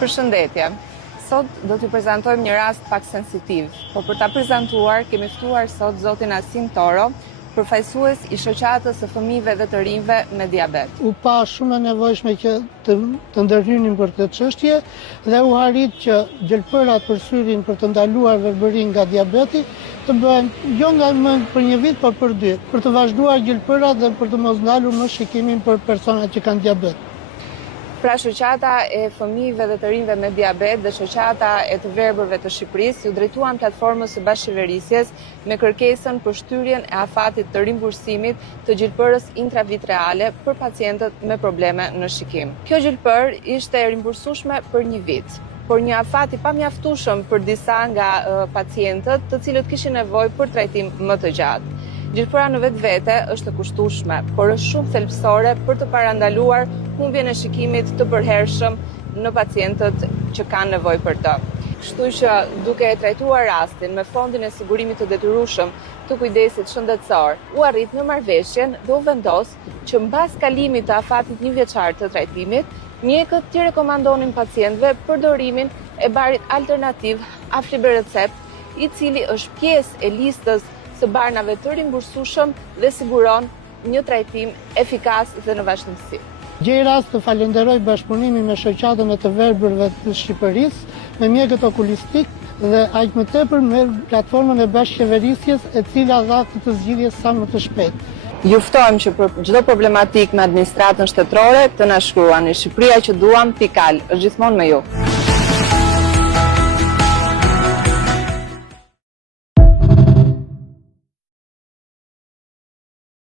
Përshëndetje. Sot do t'ju prezantojmë një rast pak sensitiv, por për ta prezantuar kemi ftuar sot zotin Asim Toro, përfaqësues i shoqatës së fëmijëve dhe të rinjve me diabet. U pa shumë e nevojshme që të ndërhynin për këtë çështje dhe u arrit që gjelpërat për syrin për të ndaluar verbërinë nga diabeti të bëhen jo nga për një vit, por për 2, për të vazhduar gjelpërat dhe për të mos ndalur më shikimin për personat që kanë diabet. Pra shoqata e fëmijëve dhe të rinjve me diabet dhe shoqata e të verbërve të Shqipërisë ju drejtuan platformës së bashkëqeverisjes me kërkesën për shtyrjen e afatit të rimbursimit të gjelpërës intravitreale për pacientët me probleme në shikim. Kjo gjelpër ishte e rimbursueshme për 1 vit, por një afat i pamjaftueshëm për disa nga pacientët të cilët kishin nevojë për trajtim më të gjatë. Gjelpëra në vetvete është e kushtueshme, por është shumë thelbësore për të parandaluar humbjen e shikimit të përhershëm në pacientët që kanë nevojë për të. Kështu që duke e trajtuar rastin me Fondin e Sigurimit të Detyrueshëm të Kujdesit Shëndetësor, u arrit në marrëveshjen dhe u vendos që mbas kalimit të afatit 1 vjeçar të trajtimit, mjekët t'i rekomandonin pacientëve përdorimin e barit alternativ Afliberecept, i cili është pjesë e listës së barnave të rimbursueshëm dhe siguron një trajtim efikas dhe në vazhdimsi. Gjej rast të falenderoj bashkëpunimin me shoqatën e të verbërve të Shqipërisë, me mjekët okulistik dhe aq më tepër me platformën e bashkëqeverisjes, e cila dha këtë zgjidhje sa më të shpejtë. Ju ftojmë që për çdo problematik me administratën shtetërore të na shkruani. Shqipëria që duam pikal është gjithmonë me ju.